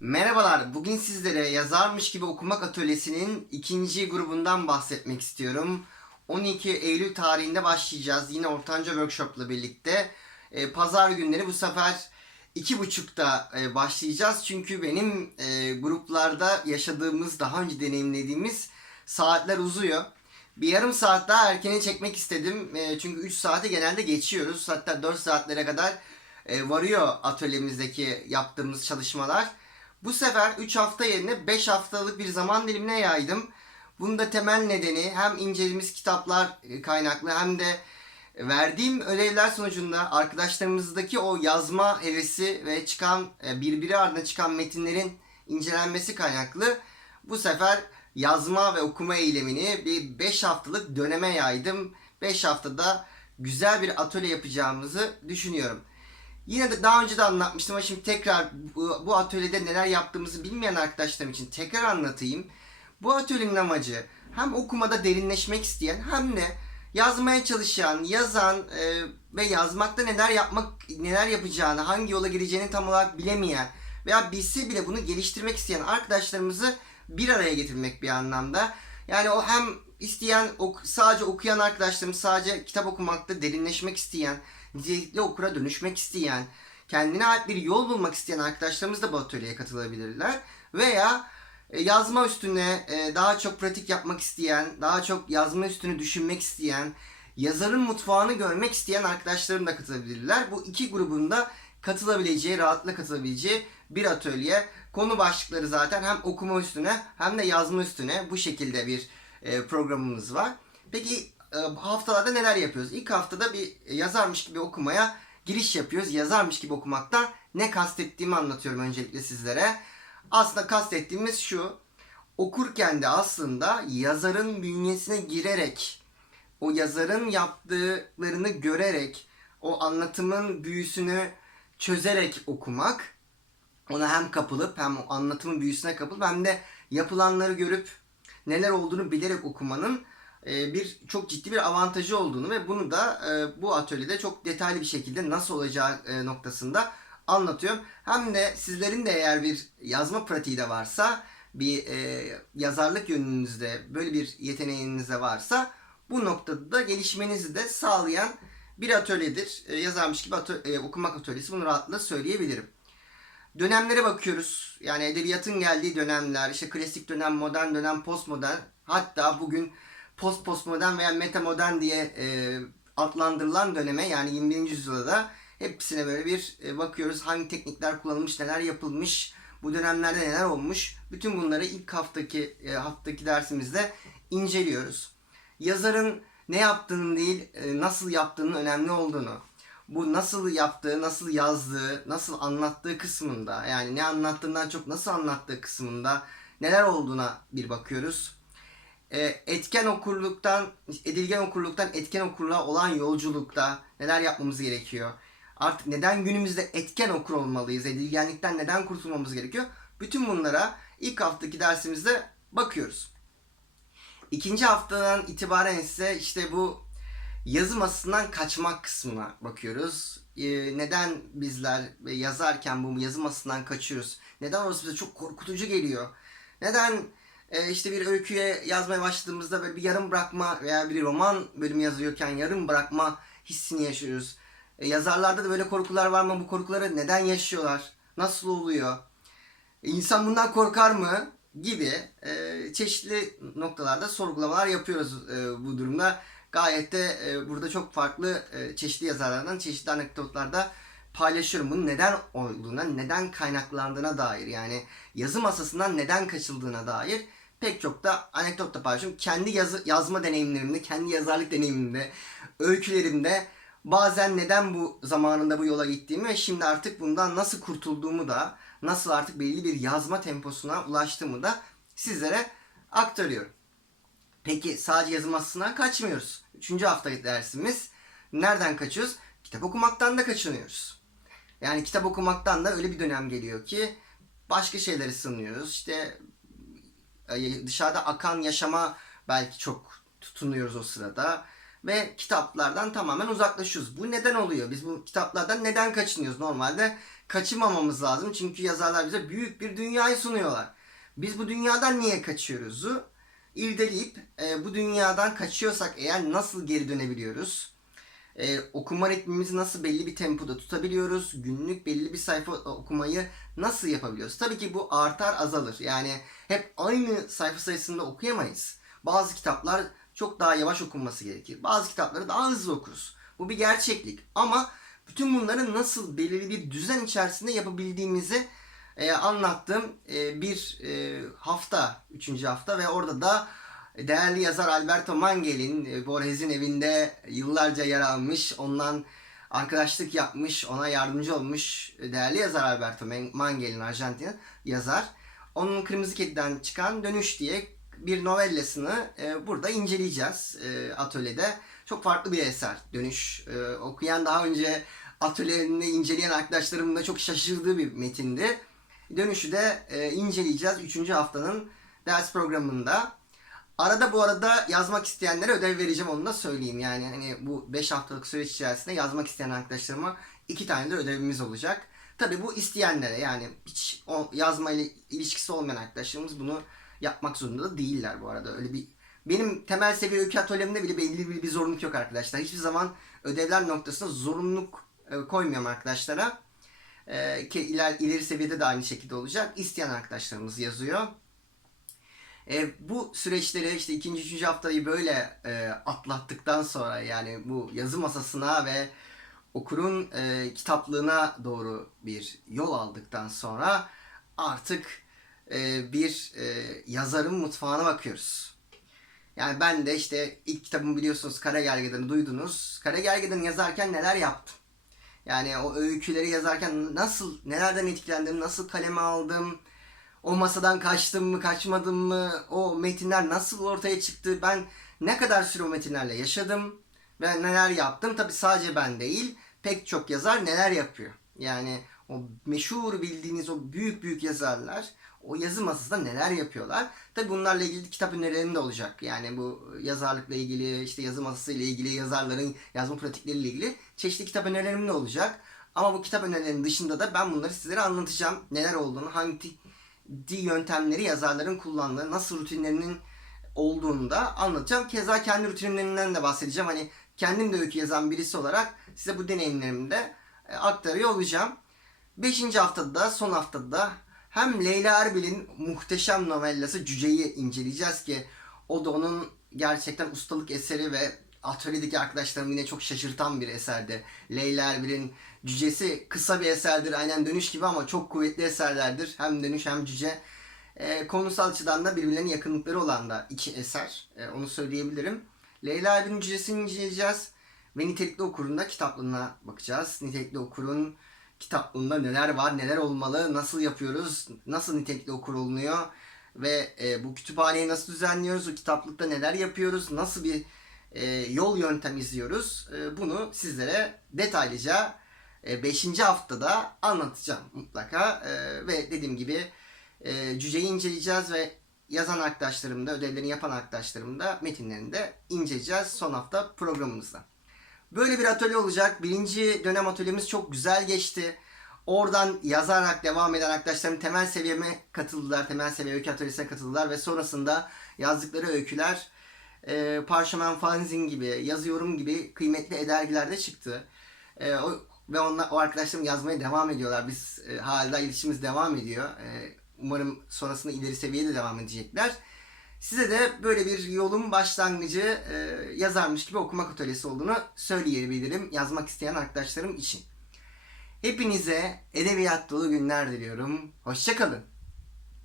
Merhabalar, bugün sizlere yazarmış gibi okumak atölyesinin ikinci grubundan bahsetmek istiyorum. 12 Eylül tarihinde başlayacağız yine ortanca workshopla birlikte. Ee, Pazar günleri bu sefer iki buçukta e, başlayacağız. Çünkü benim e, gruplarda yaşadığımız, daha önce deneyimlediğimiz saatler uzuyor. Bir yarım saat daha erkene çekmek istedim. E, çünkü 3 saati genelde geçiyoruz. Hatta 4 saatlere kadar e, varıyor atölyemizdeki yaptığımız çalışmalar. Bu sefer 3 hafta yerine 5 haftalık bir zaman dilimine yaydım. Bunun da temel nedeni hem incelediğimiz kitaplar e, kaynaklı hem de verdiğim ödevler sonucunda arkadaşlarımızdaki o yazma hevesi ve çıkan e, birbiri ardına çıkan metinlerin incelenmesi kaynaklı bu sefer yazma ve okuma eylemini bir 5 haftalık döneme yaydım. 5 haftada güzel bir atölye yapacağımızı düşünüyorum. Yine de daha önce de anlatmıştım ama şimdi tekrar bu, atölyede neler yaptığımızı bilmeyen arkadaşlarım için tekrar anlatayım. Bu atölyenin amacı hem okumada derinleşmek isteyen hem de yazmaya çalışan, yazan e, ve yazmakta neler yapmak, neler yapacağını, hangi yola gireceğini tam olarak bilemeyen veya bilse bile bunu geliştirmek isteyen arkadaşlarımızı bir araya getirmek bir anlamda. Yani o hem isteyen, ok- sadece okuyan arkadaşlarımız, sadece kitap okumakta derinleşmek isteyen, nitelikli okura dönüşmek isteyen, kendine ait bir yol bulmak isteyen arkadaşlarımız da bu atölyeye katılabilirler. Veya e, yazma üstüne e, daha çok pratik yapmak isteyen, daha çok yazma üstüne düşünmek isteyen, yazarın mutfağını görmek isteyen arkadaşlarım da katılabilirler. Bu iki grubun da katılabileceği, rahatlıkla katılabileceği bir atölye. Konu başlıkları zaten hem okuma üstüne hem de yazma üstüne bu şekilde bir e, programımız var. Peki haftalarda neler yapıyoruz? İlk haftada bir yazarmış gibi okumaya giriş yapıyoruz. Yazarmış gibi okumaktan ne kastettiğimi anlatıyorum öncelikle sizlere. Aslında kastettiğimiz şu. Okurken de aslında yazarın bünyesine girerek, o yazarın yaptıklarını görerek, o anlatımın büyüsünü çözerek okumak. Ona hem kapılıp hem o anlatımın büyüsüne kapılıp hem de yapılanları görüp neler olduğunu bilerek okumanın bir çok ciddi bir avantajı olduğunu ve bunu da e, bu atölyede çok detaylı bir şekilde nasıl olacağı e, noktasında anlatıyorum. Hem de sizlerin de eğer bir yazma pratiği de varsa, bir e, yazarlık yönünüzde böyle bir yeteneğiniz de varsa bu noktada da gelişmenizi de sağlayan bir atölyedir. E, yazarmış gibi atö- e, okumak atölyesi bunu rahatlıkla söyleyebilirim. Dönemlere bakıyoruz. Yani edebiyatın geldiği dönemler, işte klasik dönem, modern dönem, postmodern. Hatta bugün post postmodern veya metamodern diye e, adlandırılan döneme yani 21. yüzyılda da hepsine böyle bir e, bakıyoruz. Hangi teknikler kullanılmış, neler yapılmış, bu dönemlerde neler olmuş. Bütün bunları ilk haftaki e, haftaki dersimizde inceliyoruz. Yazarın ne yaptığının değil, e, nasıl yaptığının önemli olduğunu, bu nasıl yaptığı, nasıl yazdığı, nasıl anlattığı kısmında yani ne anlattığından çok nasıl anlattığı kısmında neler olduğuna bir bakıyoruz. E, etken okurluktan, edilgen okurluktan etken okurluğa olan yolculukta neler yapmamız gerekiyor? Artık neden günümüzde etken okur olmalıyız? Edilgenlikten neden kurtulmamız gerekiyor? Bütün bunlara ilk haftaki dersimizde bakıyoruz. İkinci haftadan itibaren ise işte bu yazı masasından kaçmak kısmına bakıyoruz. Ee, neden bizler yazarken bu yazı masasından kaçıyoruz? Neden orası bize çok korkutucu geliyor? Neden e, işte bir öyküye yazmaya başladığımızda böyle bir yarım bırakma veya bir roman bölümü yazıyorken yarım bırakma hissini yaşıyoruz? E, yazarlarda da böyle korkular var mı? Bu korkuları neden yaşıyorlar? Nasıl oluyor? E, İnsan bundan korkar mı? Gibi e, çeşitli noktalarda sorgulamalar yapıyoruz e, bu durumda. Gayet de e, burada çok farklı e, çeşitli yazarlardan çeşitli anekdotlarda paylaşıyorum. Bunun neden olduğuna, neden kaynaklandığına dair yani yazı masasından neden kaçıldığına dair pek çok da anekdot da paylaşıyorum. Kendi yazı, yazma deneyimlerimde, kendi yazarlık deneyimimde, öykülerimde bazen neden bu zamanında bu yola gittiğimi ve şimdi artık bundan nasıl kurtulduğumu da nasıl artık belli bir yazma temposuna ulaştığımı da sizlere aktarıyorum. Peki sadece yazı masasından kaçmıyoruz. Üçüncü hafta dersimiz nereden kaçıyoruz? Kitap okumaktan da kaçınıyoruz. Yani kitap okumaktan da öyle bir dönem geliyor ki başka şeyleri sınıyoruz. İşte dışarıda akan yaşama belki çok tutunuyoruz o sırada ve kitaplardan tamamen uzaklaşıyoruz. Bu neden oluyor? Biz bu kitaplardan neden kaçınıyoruz? Normalde kaçırmamamız lazım. Çünkü yazarlar bize büyük bir dünyayı sunuyorlar. Biz bu dünyadan niye kaçıyoruzu irdeleyip e, bu dünyadan kaçıyorsak eğer nasıl geri dönebiliyoruz? E, okuma ritmimizi nasıl belli bir tempoda tutabiliyoruz? Günlük belli bir sayfa okumayı nasıl yapabiliyoruz? Tabii ki bu artar azalır. Yani hep aynı sayfa sayısında okuyamayız. Bazı kitaplar çok daha yavaş okunması gerekir. Bazı kitapları daha hızlı okuruz. Bu bir gerçeklik. Ama bütün bunları nasıl belirli bir düzen içerisinde yapabildiğimizi e, anlattığım e, bir e, hafta, üçüncü hafta ve orada da değerli yazar Alberto Mangel'in e, Borges'in evinde yıllarca yer almış, ondan arkadaşlık yapmış, ona yardımcı olmuş e, değerli yazar Alberto Man- Mangel'in Arjantin yazar. Onun Kırmızı Kedi'den çıkan Dönüş diye bir novellasını e, burada inceleyeceğiz atölyede. Çok farklı bir eser Dönüş. Okuyan daha önce atölyeni inceleyen arkadaşlarımın da çok şaşırdığı bir metindi. Dönüşü de inceleyeceğiz 3. haftanın ders programında. Arada bu arada yazmak isteyenlere ödev vereceğim onu da söyleyeyim. Yani hani bu 5 haftalık süreç içerisinde yazmak isteyen arkadaşlarıma iki tane de ödevimiz olacak. Tabi bu isteyenlere yani hiç yazma ile ilişkisi olmayan arkadaşlarımız bunu yapmak zorunda da değiller bu arada. Öyle bir benim temel seviye öykü atölyemde bile belli bir, bir zorunluluk yok arkadaşlar. Hiçbir zaman ödevler noktasında zorunluluk e, koymuyorum arkadaşlara. E, ki iler, ileri seviyede de aynı şekilde olacak. İsteyen arkadaşlarımız yazıyor. E, bu süreçleri işte ikinci, üçüncü haftayı böyle e, atlattıktan sonra yani bu yazı masasına ve okurun e, kitaplığına doğru bir yol aldıktan sonra artık e, bir e, yazarın mutfağına bakıyoruz. Yani ben de işte ilk kitabımı biliyorsunuz Kara Gergedan'ı duydunuz. Kara Gergedan'ı yazarken neler yaptım? Yani o öyküleri yazarken nasıl, nelerden etkilendim, nasıl kaleme aldım, o masadan kaçtım mı, kaçmadım mı, o metinler nasıl ortaya çıktı, ben ne kadar süre o metinlerle yaşadım ve neler yaptım. Tabi sadece ben değil, pek çok yazar neler yapıyor. Yani o meşhur bildiğiniz o büyük büyük yazarlar o yazı masasında neler yapıyorlar. Tabi bunlarla ilgili kitap önerilerim de olacak. Yani bu yazarlıkla ilgili, işte yazı masası ile ilgili, yazarların yazma pratikleriyle ilgili çeşitli kitap önerilerim de olacak. Ama bu kitap önerilerinin dışında da ben bunları sizlere anlatacağım. Neler olduğunu, hangi yöntemleri yazarların kullandığı, nasıl rutinlerinin olduğunu da anlatacağım. Keza kendi rutinlerimden de bahsedeceğim. Hani kendim de öykü yazan birisi olarak size bu deneyimlerimi de e, aktarıyor olacağım. Beşinci haftada da son haftada da hem Leyla Erbil'in muhteşem novellası Cüce'yi inceleyeceğiz ki o da onun gerçekten ustalık eseri ve atölyedeki arkadaşlarım yine çok şaşırtan bir eserdi. Leyla Erbil'in Cücesi kısa bir eserdir aynen dönüş gibi ama çok kuvvetli eserlerdir. Hem dönüş hem cüce. E, konusal açıdan da birbirlerine yakınlıkları olan da iki eser. E, onu söyleyebilirim. Leyla Erbil'in Cücesi'ni inceleyeceğiz. Ve Nitelikli Okur'un da kitaplığına bakacağız. Nitelikli Okur'un kitaplığında neler var, neler olmalı, nasıl yapıyoruz, nasıl nitelikli okur olunuyor ve e, bu kütüphaneyi nasıl düzenliyoruz, o kitaplıkta neler yapıyoruz, nasıl bir e, yol yöntem izliyoruz. E, bunu sizlere detaylıca 5. E, haftada anlatacağım mutlaka e, ve dediğim gibi e, cüceyi inceleyeceğiz ve yazan arkadaşlarım da, ödevlerini yapan arkadaşlarım da metinlerini de inceleyeceğiz son hafta programımızda. Böyle bir atölye olacak. Birinci dönem atölyemiz çok güzel geçti. Oradan yazarak devam eden arkadaşlarım temel seviyeme katıldılar. Temel seviye öykü atölyesine katıldılar ve sonrasında yazdıkları öyküler e, Parşömen Fanzin gibi, yazı yorum gibi kıymetli edergilerde çıktı. E, o, ve onlar, o arkadaşlarım yazmaya devam ediyorlar. Biz e, hala iletişimimiz devam ediyor. E, umarım sonrasında ileri seviyede devam edecekler. Size de böyle bir yolun başlangıcı e, yazarmış gibi okumak atölyesi olduğunu söyleyebilirim yazmak isteyen arkadaşlarım için. Hepinize edebiyat dolu günler diliyorum. Hoşçakalın.